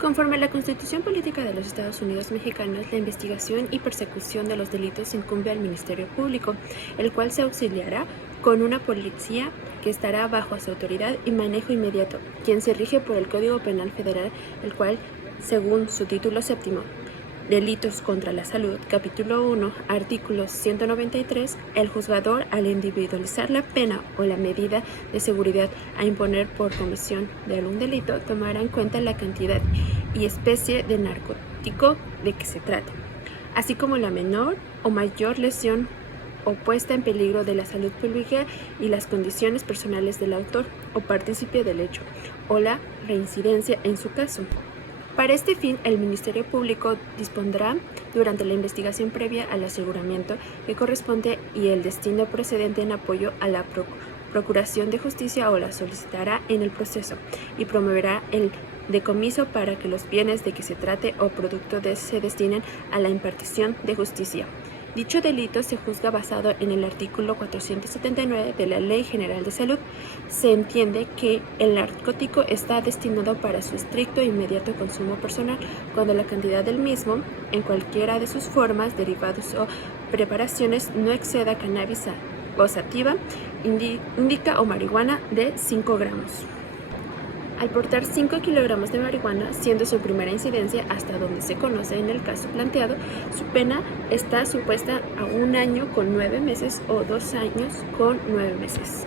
Conforme a la Constitución Política de los Estados Unidos Mexicanos, la investigación y persecución de los delitos incumbe al Ministerio Público, el cual se auxiliará con una policía que estará bajo su autoridad y manejo inmediato, quien se rige por el Código Penal Federal, el cual, según su título séptimo, Delitos contra la Salud, capítulo 1, artículo 193, el juzgador, al individualizar la pena o la medida de seguridad a imponer por comisión de algún delito, tomará en cuenta la cantidad y especie de narcótico de que se trate, así como la menor o mayor lesión o puesta en peligro de la salud pública y las condiciones personales del autor o partícipe del hecho, o la reincidencia en su caso. Para este fin, el Ministerio Público dispondrá, durante la investigación previa al aseguramiento que corresponde y el destino procedente en apoyo a la Procuración de Justicia o la solicitará en el proceso, y promoverá el decomiso para que los bienes de que se trate o producto de se destinen a la impartición de justicia. Dicho delito se juzga basado en el artículo 479 de la Ley General de Salud. Se entiende que el narcótico está destinado para su estricto e inmediato consumo personal cuando la cantidad del mismo, en cualquiera de sus formas, derivados o preparaciones, no exceda cannabis sativa, indica o marihuana de 5 gramos. Al portar 5 kilogramos de marihuana, siendo su primera incidencia hasta donde se conoce en el caso planteado, su pena está supuesta a 1 año con 9 meses o 2 años con 9 meses.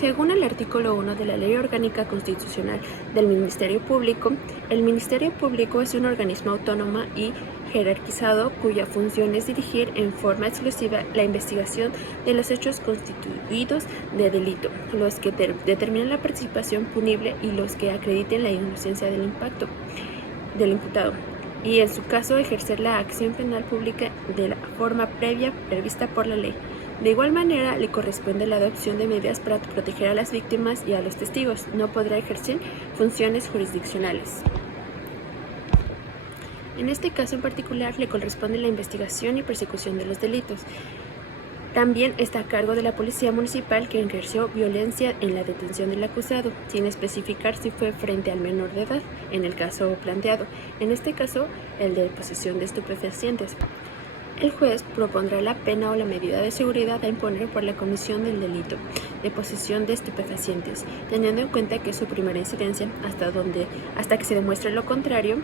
Según el artículo 1 de la Ley Orgánica Constitucional del Ministerio Público, el Ministerio Público es un organismo autónomo y jerarquizado cuya función es dirigir en forma exclusiva la investigación de los hechos constituidos de delito, los que determinan la participación punible y los que acrediten la inocencia del imputado, y en su caso ejercer la acción penal pública de la forma previa prevista por la ley. De igual manera, le corresponde la adopción de medidas para proteger a las víctimas y a los testigos. No podrá ejercer funciones jurisdiccionales. En este caso en particular, le corresponde la investigación y persecución de los delitos. También está a cargo de la Policía Municipal, que ejerció violencia en la detención del acusado, sin especificar si fue frente al menor de edad, en el caso planteado. En este caso, el de posesión de estupefacientes. El juez propondrá la pena o la medida de seguridad a imponer por la comisión del delito de posesión de estupefacientes, teniendo en cuenta que es su primera incidencia hasta que se demuestre lo contrario,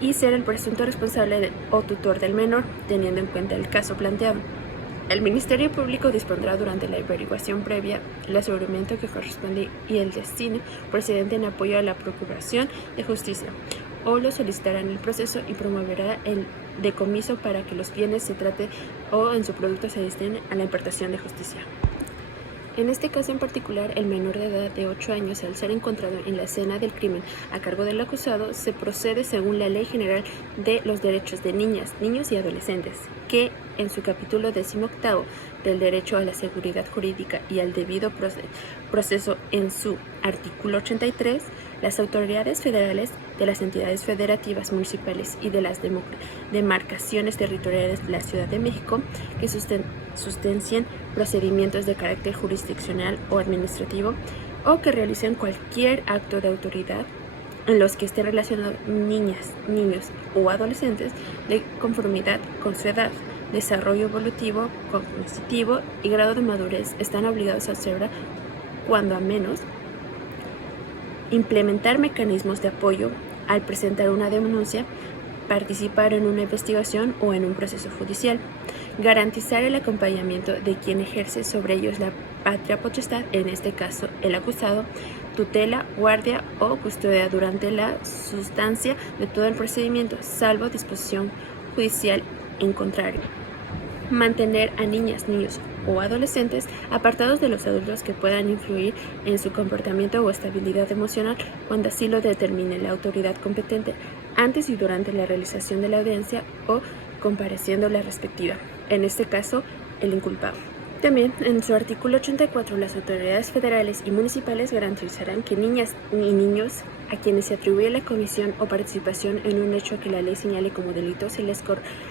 y ser el presunto responsable o tutor del menor, teniendo en cuenta el caso planteado. El Ministerio Público dispondrá durante la averiguación previa el aseguramiento que corresponde y el destino procedente en apoyo a la Procuración de Justicia, o lo solicitará en el proceso, y promoverá el decomiso para que los bienes se trate o en su producto se destinen a la impartición de justicia. En este caso en particular, el menor de edad de 8 años, al ser encontrado en la escena del crimen a cargo del acusado, se procede según la Ley General de los Derechos de Niñas, Niños y Adolescentes, que en su capítulo 18 del Derecho a la Seguridad Jurídica y al Debido Proceso, en su artículo 83, las autoridades federales de las entidades federativas municipales y de las demarcaciones territoriales de la Ciudad de México que sustancien procedimientos de carácter jurisdiccional o administrativo, o que realicen cualquier acto de autoridad en los que estén relacionados niñas, niños o adolescentes de conformidad con su edad, desarrollo evolutivo, cognitivo y grado de madurez, están obligados a hacerlo cuando a menos implementar mecanismos de apoyo al presentar una denuncia, participar en una investigación o en un proceso judicial, garantizar el acompañamiento de quien ejerce sobre ellos la patria potestad, en este caso el acusado, tutela, guardia o custodia durante la sustancia de todo el procedimiento, salvo disposición judicial en contrario. Mantener a niñas, niños o adolescentes apartados de los adultos que puedan influir en su comportamiento o estabilidad emocional cuando así lo determine la autoridad competente antes y durante la realización de la audiencia o compareciendo la respectiva, en este caso el inculpado. También, en su artículo 84, las autoridades federales y municipales garantizarán que niñas y niños a quienes se atribuye la comisión o participación en un hecho que la ley señale como delito se les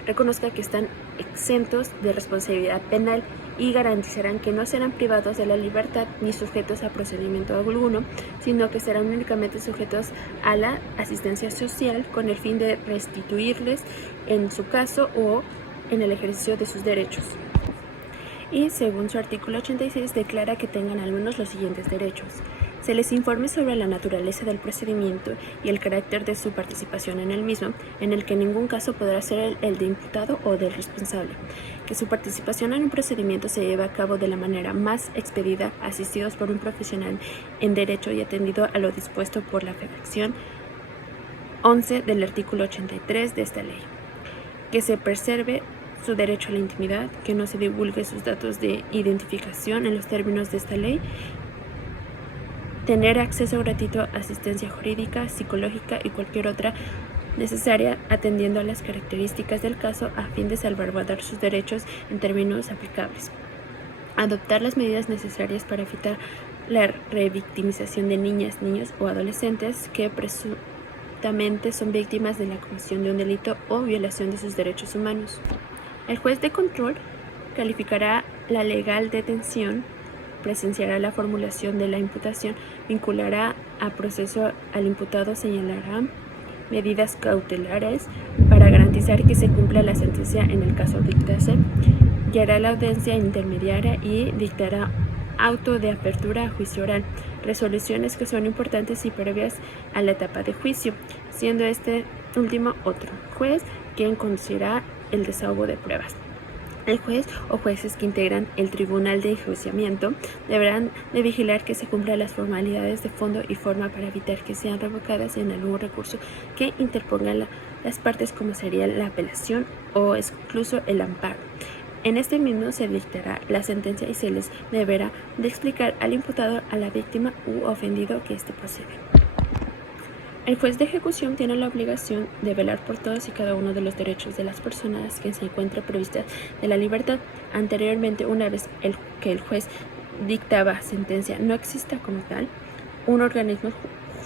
reconozca que están exentos de responsabilidad penal y garantizarán que no serán privados de la libertad ni sujetos a procedimiento alguno, sino que serán únicamente sujetos a la asistencia social con el fin de restituirles en su caso o en el ejercicio de sus derechos. Y según su artículo 86 declara que tengan al menos los siguientes derechos: se les informe sobre la naturaleza del procedimiento y el carácter de su participación en el mismo, en el que en ningún caso podrá ser el de imputado o del responsable, que su participación en un procedimiento se lleve a cabo de la manera más expedita, asistidos por un profesional en derecho y atendido a lo dispuesto por la fracción 11 del artículo 83 de esta ley, que se preserve su derecho a la intimidad, que no se divulgue sus datos de identificación en los términos de esta ley, tener acceso gratuito a asistencia jurídica, psicológica y cualquier otra necesaria atendiendo a las características del caso a fin de salvaguardar sus derechos en términos aplicables, adoptar las medidas necesarias para evitar la revictimización de niñas, niños o adolescentes que presuntamente son víctimas de la comisión de un delito o violación de sus derechos humanos. El juez de control calificará la legal detención, presenciará la formulación de la imputación, vinculará a proceso al imputado, señalará medidas cautelares para garantizar que se cumpla la sentencia en el caso dictase, guiará la audiencia intermediaria y dictará auto de apertura a juicio oral, resoluciones que son importantes y previas a la etapa de juicio, siendo este último otro juez quien conducirá el desahogo de pruebas. El juez o jueces que integran el tribunal de enjuiciamiento deberán de vigilar que se cumplan las formalidades de fondo y forma para evitar que sean revocadas en algún recurso que interpongan las partes, como sería la apelación o incluso el amparo. En este mismo se dictará la sentencia y se les deberá de explicar al imputado, a la víctima u ofendido que éste procede. El juez de ejecución tiene la obligación de velar por todos y cada uno de los derechos de las personas que se encuentran previstas de la libertad. Anteriormente, una vez que el juez dictaba sentencia no exista como tal, un organismo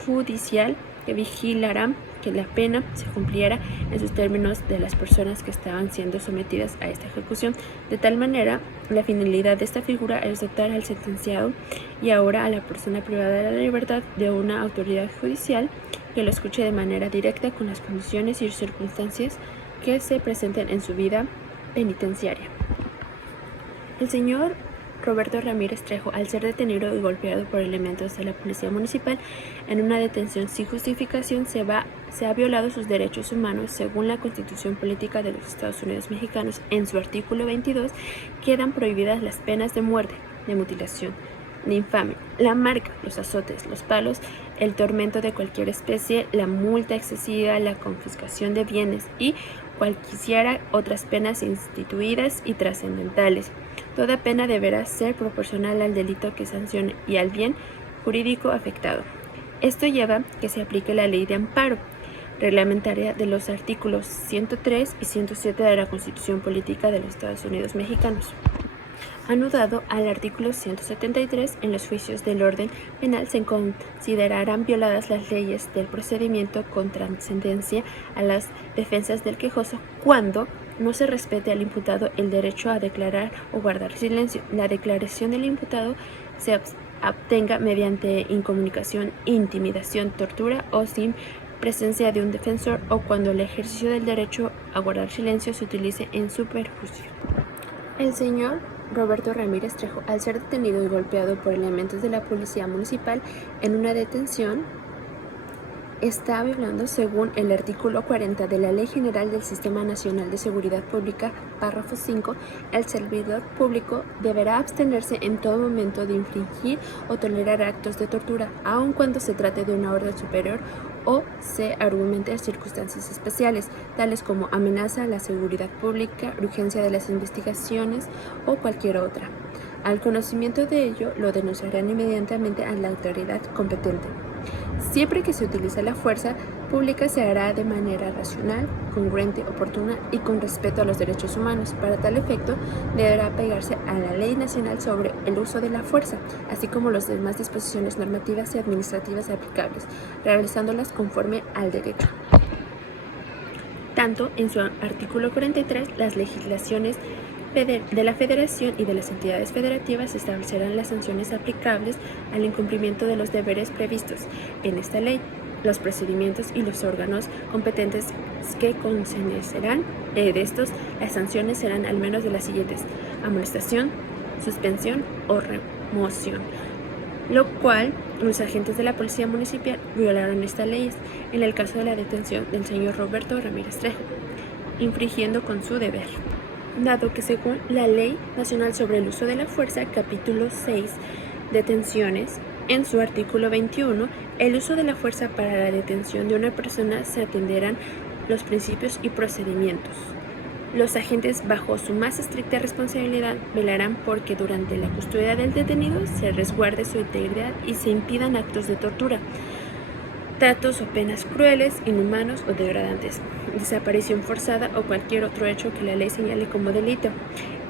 judicial que vigilará que la pena se cumpliera en sus términos de las personas que estaban siendo sometidas a esta ejecución. De tal manera, la finalidad de esta figura es dotar al sentenciado y ahora a la persona privada de la libertad de una autoridad judicial que lo escuche de manera directa con las condiciones y circunstancias que se presenten en su vida penitenciaria. El señor Roberto Ramírez Trejo, al ser detenido y golpeado por elementos de la policía municipal en una detención sin justificación, se ha violado sus derechos humanos. Según la Constitución Política de los Estados Unidos Mexicanos, en su artículo 22, quedan prohibidas las penas de muerte, de mutilación, de infamia, la marca, los azotes, los palos, el tormento de cualquier especie, la multa excesiva, la confiscación de bienes y cualquiera otras penas instituidas y trascendentales. Toda pena deberá ser proporcional al delito que sancione y al bien jurídico afectado. Esto lleva que se aplique la ley de amparo reglamentaria de los artículos 103 y 107 de la Constitución Política de los Estados Unidos Mexicanos, anudado al artículo 173. En los juicios del orden penal se considerarán violadas las leyes del procedimiento con trascendencia a las defensas del quejoso cuando no se respete al imputado el derecho a declarar o guardar silencio. La declaración del imputado se obtenga mediante incomunicación, intimidación, tortura o sin presencia de un defensor, o cuando el ejercicio del derecho a guardar silencio se utilice en su perjuicio. El señor Roberto Ramírez Trejo, al ser detenido y golpeado por elementos de la policía municipal en una detención, está violando, según el artículo 40 de la Ley General del Sistema Nacional de Seguridad Pública, párrafo 5, el servidor público deberá abstenerse en todo momento de infringir o tolerar actos de tortura, aun cuando se trate de una orden superior o se argumente circunstancias especiales, tales como amenaza a la seguridad pública, urgencia de las investigaciones o cualquier otra. Al conocimiento de ello, lo denunciarán inmediatamente a la autoridad competente. Siempre que se utilice la fuerza pública se hará de manera racional, congruente, oportuna y con respeto a los derechos humanos. Para tal efecto, deberá apegarse a la Ley Nacional sobre el uso de la fuerza, así como las demás disposiciones normativas y administrativas aplicables, realizándolas conforme al derecho. Tanto en su artículo 43, las legislaciones de la Federación y de las entidades federativas establecerán las sanciones aplicables al incumplimiento de los deberes previstos en esta ley, los procedimientos y los órganos competentes que concenerán de estos. Las sanciones serán al menos de las siguientes: amonestación, suspensión o remoción, lo cual los agentes de la Policía Municipal violaron estas leyes en el caso de la detención del señor Roberto Ramírez Trejo, infringiendo con su deber. Dado que según la Ley Nacional sobre el Uso de la Fuerza, capítulo 6, detenciones, en su artículo 21, el uso de la fuerza para la detención de una persona se atenderán los principios y procedimientos. Los agentes, bajo su más estricta responsabilidad, velarán porque durante la custodia del detenido se resguarde su integridad y se impidan actos de tortura, tratos o penas crueles, inhumanos o degradantes, desaparición forzada o cualquier otro hecho que la ley señale como delito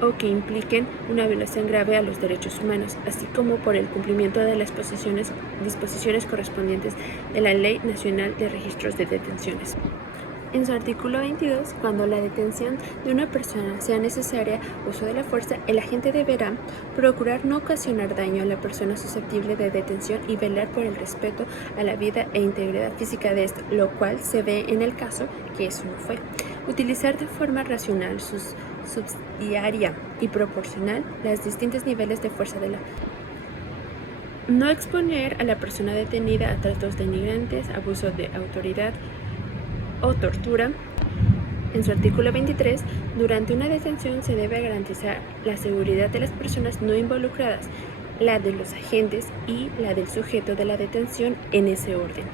o que impliquen una violación grave a los derechos humanos, así como por el cumplimiento de las disposiciones correspondientes de la Ley Nacional de Registros de Detenciones. En su artículo 22, cuando la detención de una persona sea necesaria uso de la fuerza, el agente deberá procurar no ocasionar daño a la persona susceptible de detención y velar por el respeto a la vida e integridad física de ésta, lo cual se ve en el caso que eso no fue. Utilizar de forma racional, subsidiaria y proporcional los distintos niveles de fuerza de la no exponer a la persona detenida a tratos denigrantes, abuso de autoridad o tortura. En su artículo 23, durante una detención se debe garantizar la seguridad de las personas no involucradas, la de los agentes y la del sujeto de la detención en ese orden.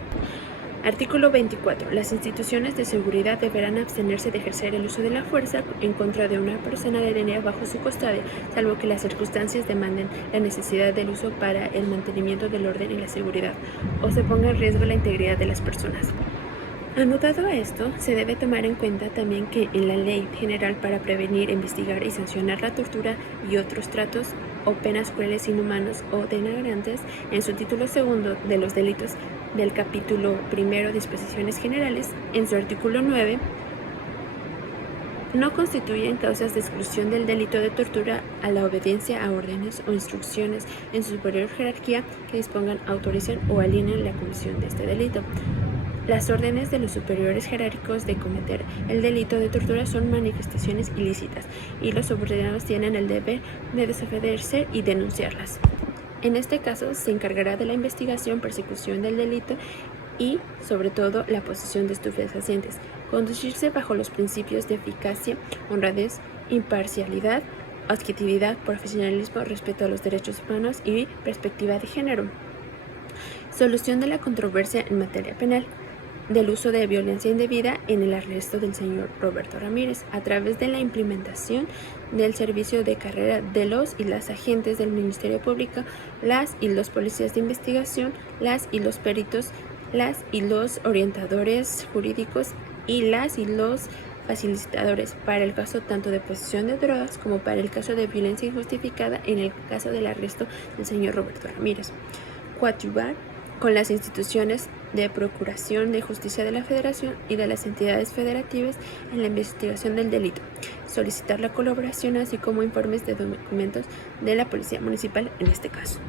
Artículo 24. Las instituciones de seguridad deberán abstenerse de ejercer el uso de la fuerza en contra de una persona detenida bajo su custodia, salvo que las circunstancias demanden la necesidad del uso para el mantenimiento del orden y la seguridad, o se ponga en riesgo la integridad de las personas. Anotado a esto, se debe tomar en cuenta también que en la Ley General para prevenir, investigar y sancionar la tortura y otros tratos o penas crueles, inhumanos o denigrantes, en su título segundo de los delitos del capítulo primero, disposiciones generales, en su artículo 9, no constituyen causas de exclusión del delito de tortura a la obediencia a órdenes o instrucciones en su superior jerarquía que dispongan, autoricen o alineen la comisión de este delito. Las órdenes de los superiores jerárquicos de cometer el delito de tortura son manifestaciones ilícitas y los subordinados tienen el deber de desobedecer y denunciarlas. En este caso, se encargará de la investigación, persecución del delito y, sobre todo, la posesión de estupefacientes. Conducirse bajo los principios de eficacia, honradez, imparcialidad, objetividad, profesionalismo, respeto a los derechos humanos y perspectiva de género. Solución de la controversia en materia penal del uso de violencia indebida en el arresto del señor Roberto Ramírez a través de la implementación del servicio de carrera de los y las agentes del Ministerio Público, las y los policías de investigación, las y los peritos, las y los orientadores jurídicos y las y los facilitadores para el caso tanto de posesión de drogas como para el caso de violencia injustificada en el caso del arresto del señor Roberto Ramírez. Coadyuvar con las instituciones de procuración de justicia de la Federación y de las entidades federativas en la investigación del delito. Solicitar la colaboración así como informes de documentos de la Policía Municipal en este caso.